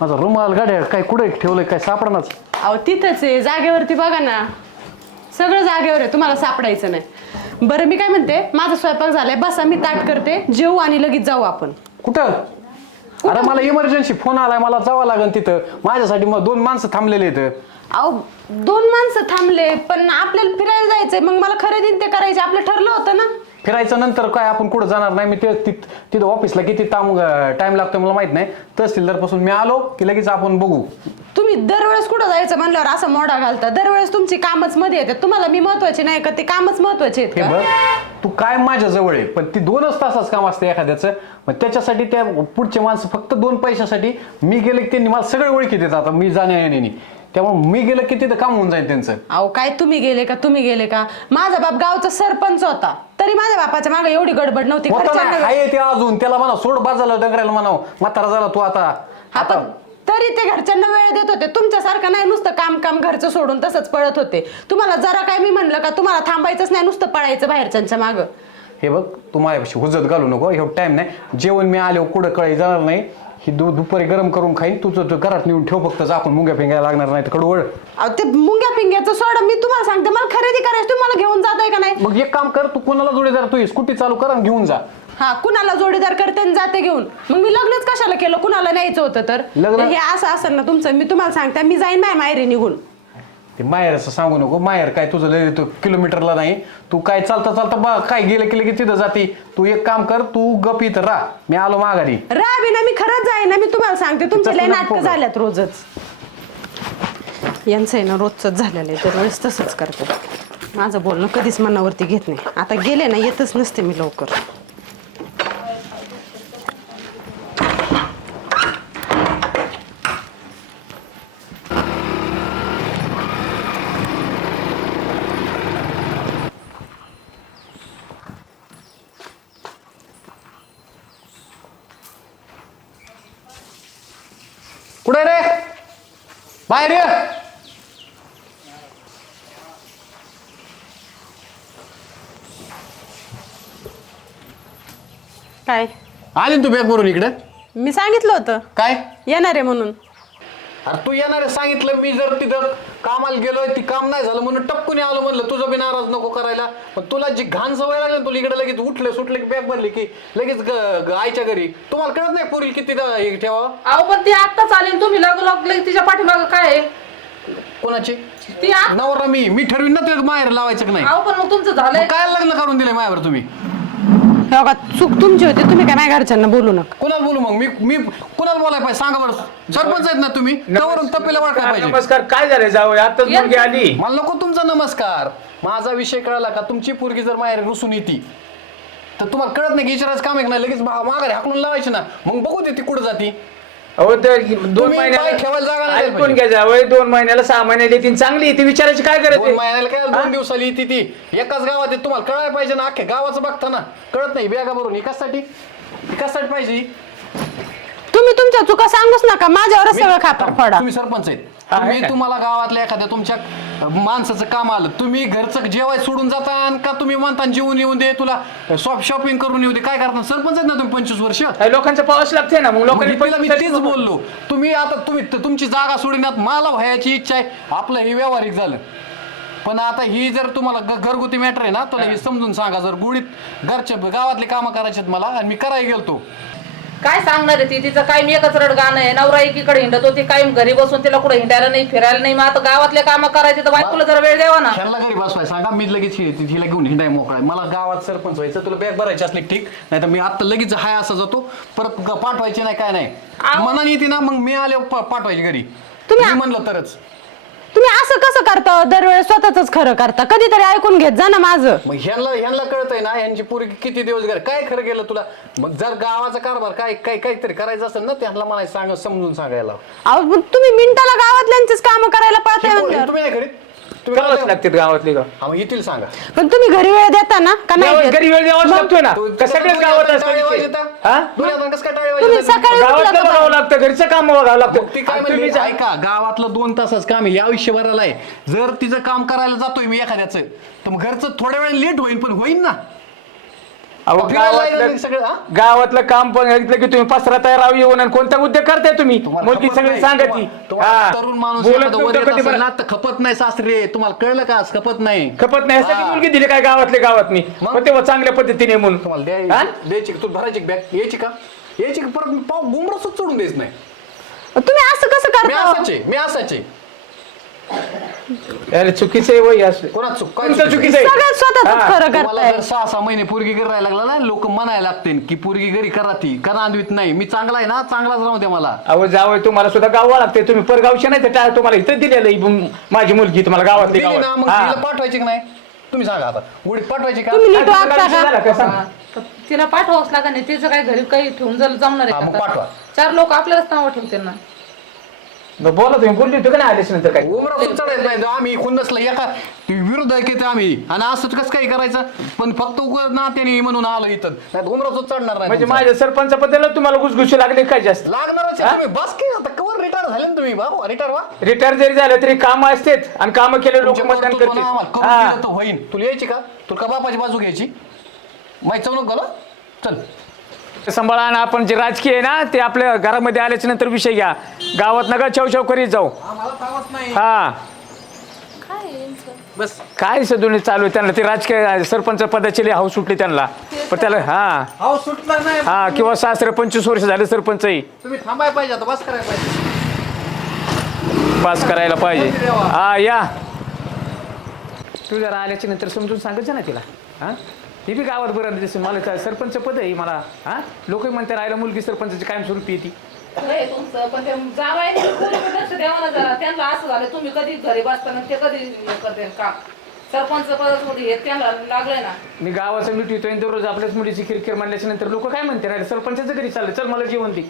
माझा रुमाल गाड्या काय कुठे ठेवलंय काय सापडणाच? अहो तिथंच आहे जागेवरती बघा ना. सगळं जागेवर आहे तुम्हाला सापडायचं नाही. बरं मी काय म्हणते माझा स्वयंपाक झालाय बसा मी ताट करते जेवू आणि लगेच जाऊ आपण. कुठं? अरे मला इमर्जन्सी फोन आलाय मला जावं लागेल तिथं. माझ्यासाठी मग दोन माणसं थांबलेले आहेत. अहो दोन माणसं थांबले पण आपल्याला फिरायला जायचंय मग मला खरेदी ते करायचे आपलं ठरलं होतं ना. फिरायचं नंतर काय आपण कुठं जाणार नाही? मी ते तिथ- तिथं ऑफिसला किती ताम टाइम लागतो मला माहीत नाही. तहसीलदारपासून मी आलो की लगेच आपण बघू. तुम्ही दरवेळेस कुठं जायचं म्हणल्यावर असं मोडा घालता? दरवेळेस तुमची कामच मध्ये येतात तुम्हाला मी महत्त्वाचे नाही का? ते कामच महत्त्वाचे आहेत हे का? बघ तू काय माझ्या जवळ आहे पण ती दोनच तासाच काम असतं एखाद्याचं. मग त्याच्यासाठी त्या पुढचे माणसं फक्त दोन पैशासाठी मी गेले की त्यांनी मला सगळे ओळखी देतात. आता मी जाण्या येण्यानी त्यामुळे मी गेलं की तिथं काम होऊन जाईल त्यांचं. अहो काय तुम्ही गेले का तुम्ही गेले का? माझा बाप गावचा सरपंच होता. तरी माझ्या बापाच्या मागे एवढी गडबड नव्हती. होता घरच्यांना नाही आहे ते अजून. त्याला म्हणा सोड बाजाला डंगरायला म्हणाव म्हातारा झाला तू आता. हा पण तरी ते घरच्यांना वेळ देत होते. तुमच्यासारखं नाही नुसतं काम काम घरचं सोडून तसंच पळत होते. तुम्हाला जरा काय मी म्हणलं का तुम्हाला थांबायचंच नाही नुसतं पळायचं बाहेरच्यांच्या मागं. हे बघ तू माझ्यापाशी हुजत घालू नको. हे टाइम नाही. जेवण मी आलो कुठं कळी जाणार नाही. ही दु दुपारी गरम करून खाईन तुझं तू घरात नेऊन ठेव फक्त आपण मुंग्या फिंगायला लागणार नाही तर कडवळ अहो ते मुंग्या पिंग्याचं सोडा मी तुम्हाला सांगते मला खरेदी करायची तुम्हाला घेऊन जाताय का नाही? मग एक काम कर तू कोणाला जोडीदार तू स्कूटी चालू कर आणि घेऊन जा. हा कुणाला जोडीदार करते आणि जाते घेऊन? मग मी लग्नच कशाला केलं? कुणाला न्यायचं होतं तर? लग्न- हे असं असेल ना तुमचं मी तुम्हाला सांगते मी जाईन माय माहेरी निघून. ते माहेर असं सांगू नको. माहेर काय तुझं लय तू किलोमीटरला नाही. तू काय चालता चालता बा काय गेलं की लगेच तिथं जाते. तू एक काम कर तू गप इथं राह. मी आलो माघारी. राबी ना मी खरंच जाईन ना. मी तुम्हाला सांगते तुमचे लय नाटकं. झाल्यात रोजच. यांचं आहे ना रोजच झालेलं आहे. दरवेळेस तसंच करते माझं बोलणं कधीच मनावरती घेत नाही. आता गेले ना येतच नसते मी लवकर. कुठे रे? बाहेर ये. काय? आली ना तू बॅग भरून इकडे? मी सांगितलं होतं. काय? येणार आहे म्हणून. अरे तू येणार आहे सांगितलं मी जर तिथं कामाला गेलोय ती काम नाही झालं म्हणून टपकून आलो म्हणलं तुझं बी नाराज नको करायला. पण तुला जी घाण सवय लागली ना, तुला इकडे लगेच उठलं सुटलं की बॅग भरली की लगेच ग- ग- आईच्या घरी. तुम्हाला कळत नाही पुरील किती दा- हे ठेवा अहो पण ती आत्ताच आली आणि तुम्ही लागू लागले तिच्या पाठीमाग काय आहे? कोणाची? ती नवरा मी. मी ठरवीन ना तुला माहेर लावायचं की नाही. अहो पण मग तुमचं झालंय. मग काय लग्न करून दिलंय मायावर तुम्ही? हे बघा चूक तुमची होती. तुम्ही काय माझ्या घरच्यांना बोलू नका. कुणाला बोलू मग? मी मी कुणाला बोलायला पाहिजे? सांगा बरं. सरपंच आहेत ना तुम्ही? त्यावरून तपेला वाटायला पाहिजे. नमस्कार. काय झालं जावं आताच या- मुलगी आली. मला नको तुमचा नमस्कार. माझा विषय कळाला का? तुमची पोरगी जर माहेर रुसून येते तर तुम्हाला कळत नाही की काम आहे का नाही? लगेच मा- माघारी हाकलून लावायची ना. मग बघू दे ती कुठं जाती. अहो तर दोन तुम्ही महिन्याला ठेवायला जागा नाही ऐकून जावं दोन महिन्याला सहा महिन्याला येतील चांगली ती विचारायची काय दोन करत महिन्याला काय? दोन दिवसाला येते ती. एकाच गावात आहे. तुम्हाला कळायला पाहिजे ना अख्ख्या गावाचं बघता ना कळत नाही. बॅगा भरून. ही कशासाठी पाहिजे? तुम्ही तुमच्या चुका सांगूच नका. माझ्यावरच मी- सगळं खापर पडा. तुम्ही सरपंच आहेत. आहे का? तुम्हाला गावातल्या एखाद्या तुमच्या अ, माणसाचं काम आलं. तुम्ही घरचं जेवाय सोडून जाता आणि का तुम्ही म्हणता जेवून येऊन दे तुला शॉप शॉपिंग करून येऊ दे. काय करता सरपंच आहेत ना तुम्ही पंचवीस वर्ष? लोकांचं पाऊस लागते ना मग मग लोकांनी तिला मी तेच बोललो. तुम्ही आता तुम्ही तुमची जागा सोडण्यात मला व्हायची इच्छा आहे. आपलं हे व्यावहारिक झालं. पण आता ही जर तुम्हाला ग- घरगुती मॅटर आहे ना तर हे समजून सांगा जर गुढीत घरच्या गावातले कामं करायचे आहेत मला आणि मी करायला गेलतो. काय सांगणार आहे ती? तिचं काय मी एकच रड गाणं आहे. नवरा एकीकडे हिंडत होती काय घरी बसून तिला कुठे हिंडायला नाही फिरायला नाही. मग आता गावातले कामं करायचे तर बायकोला जरा वेळ द्यावा ना. ह्याला घरी बसवाय सांगा मी लगेच हि- ति- हिला घेऊन हिंडाय मोकळा आहे. मला गावात सरपंच व्हायचं तुला बॅग भरायची असली ठीक. नाही तर मी आता लगेच हाय असं जातो. परत ग- पाठवायची नाही काय नाही. मनाने येते ना मग मी आले पाठवायची घरी. तुम्ही- मी म्हणलं तरच. तुम्ही असं कसं करता? दरवेळेस स्वतःच खरं करता. कधीतरी ऐकून घेत जा ना माझं. मग ह्यांना ह्यांना कळत आहे ना ह्यांची पुरी किती दिवस गेले काय खरं केलं तुला? मग जर गावाचा कारभार काय काय काहीतरी करायचं असेल ना त्यांना मला सांग समजून सांगायला. अहो तुम्ही मिनिटाला गावातल्यांचीच कामं करायला पळताय कोण- म्हणल्यावर. तुम्ही नाही करीत तुम्ही करावंच लागते गावातली का हा, मग येतील सांगा पण तुम्ही घरी वेळ देता ना का नाही देत? घरी वेळ द्यावाच लागतोय ना तू- का सगळ्याच गावात असतं विषय? हा? तुम्ही? सकाळी गावातलं उठला बघावं का? लागतं घरचं काम बघावं लागतं मग ती काय आणि तुम्ही जा- ऐका गावातलं दोन तासाच काम आहे हे आयुष्यभराला आहे जर तिचं काम करायला जातोय मी एखाद्याचं तर मग घरचं थोड्या वेळ लेट होईल पण होईल ना अहो फिरायला गावातलं सगळं हा? गावातलं काम पण घेतलं की तुम्ही पसरा तयार राहू येऊन आणि कोणता उद्योग करताय तुम्ही तुम्हाला मुलगी खपत सगळी नाही. सांगती तुम्हाला- तुम्हाला हा. तरुण माणूस बोलत एखादा वर नव्हतं येत कधी असेल बरं. ना, तर खपत नाही सासरे तुम्हाला कळलं का खपत नाही खपत नाही ह्यासाठी हा. मुलगी दिली काय गावातल्या गावात मी मग? पण तेव्हा चांगल्या पद्धतीने म्हणून तुम्हाला हा? द्याय- द्यायची का? तू भरायची बॅग यायची का यायची का परत पाव गुमरसच सोडून द्यायच नाही तुम्ही असं कसं मी करता असाचे मी असाचे अरे चुकीचं आहे वय असं. कोणा चुक काय तुमचं चुकीचं? चुकीचं आहे. सगळ्यात स्वतःच हा. खरं करताय. जर सहा सहा महिने पोरगी घरी राहायला लागला ना लोक म्हणायला लागते की पोरगी घरी करा ती का नांदवीत नाही. मी चांगला आहे ना चांगलाच राहू दे मला. अहो जावं तुम्हाला सुद्धा गाव लागते तुम्ही परगावचे नाही तर त्या- तुम्हाला इथं दिलेलं आहे, म- माझी मुलगी तुम्हाला गावातली दिली ना मग गावात तिला पाठवायची की नाही? तुम्ही सांगा आता. उडीत पाठवायची का? तुम्ही. नीट वागता का? का? सांग? हा, तर तिला पाठवावंच लागेल नाही तिचं काही घरी काही ठेवून जर जमणार हा, आहे का पाठवा. चार लोक आपल्यालाच नाव ठेवतील ना. मग बोला तुम्ही बोलली होती का नाही आलेच नंतर काय उमरा चढायचं नाही आम्ही खून नसलं एका विरुद्ध ऐकते आम्ही. आणि असंच कसं काही करायचं? पण फक्त उगाच नात्याने म्हणून आलं इथं. नाही उमराच चढणार नाही म्हणजे तुमचं. माझ्या सरपंच पदाला तुम्हाला घुसघुशी लागले काय जास्त? लागणारच आहे तुम्ही. बस की आता कवर रिटायर झाले ना तुम्ही बाबा रिटायर व्हा. रिटायर जरी झालं तरी काम असतेच आणि काम केले लोक तुमच्या मतदान कर्तृत्वानं आम्हाला करतील करून हा. दिलं तर होईन. तुला यायची का? तुला का बापाची बाजू घ्यायची? माहिती गेला चल. सांभाळा आणि आपण जे राजकीय आहे ना ते आपल्या घरामध्ये आल्याच्यानंतर विषय घ्या. गावात नका छव छव करीत जाऊ. आम्हाला कामच नाही. हा. बस. काय सदुनी चालू आहे त्यांना? ते राजकीय सरपंच पदाची लई हाऊस सुटली त्यांना. पण त्याला हा. अहो सुटणार नाही. हा किंवा सासरे पंचवीस वर्ष झाले सरपंच आहे तुम्ही थांबाय पाहिजे आता बस करायला पाहिजे. पास करायला पाहिजे. हा या. तू जरा आल्याच्यानंतर समजून सांगायचं ना तिला. हा? हे बी गावात बरं दिसेल मला त्या सरपंच पद आहे मला हा? लोक म्हणते राहायला मुलगी सरपंचाची कायम स्वरूपी येते तुमचं पण ते जावाय लक्ष द्यावा ना जरा. त्यांना असं झालं तुम्ही कधी घरी बसताना ते कधी हे करते काम सरपंच हे त्यांना लागलंय ना. मी गावाचं मीठ येतोय आणि दररोज आपल्याच मुलीची किरकिर मांडल्याच्या नंतर लोक काय म्हणते? राहिले सरपंचाचं घरी चाललं चल मला जेवण दे.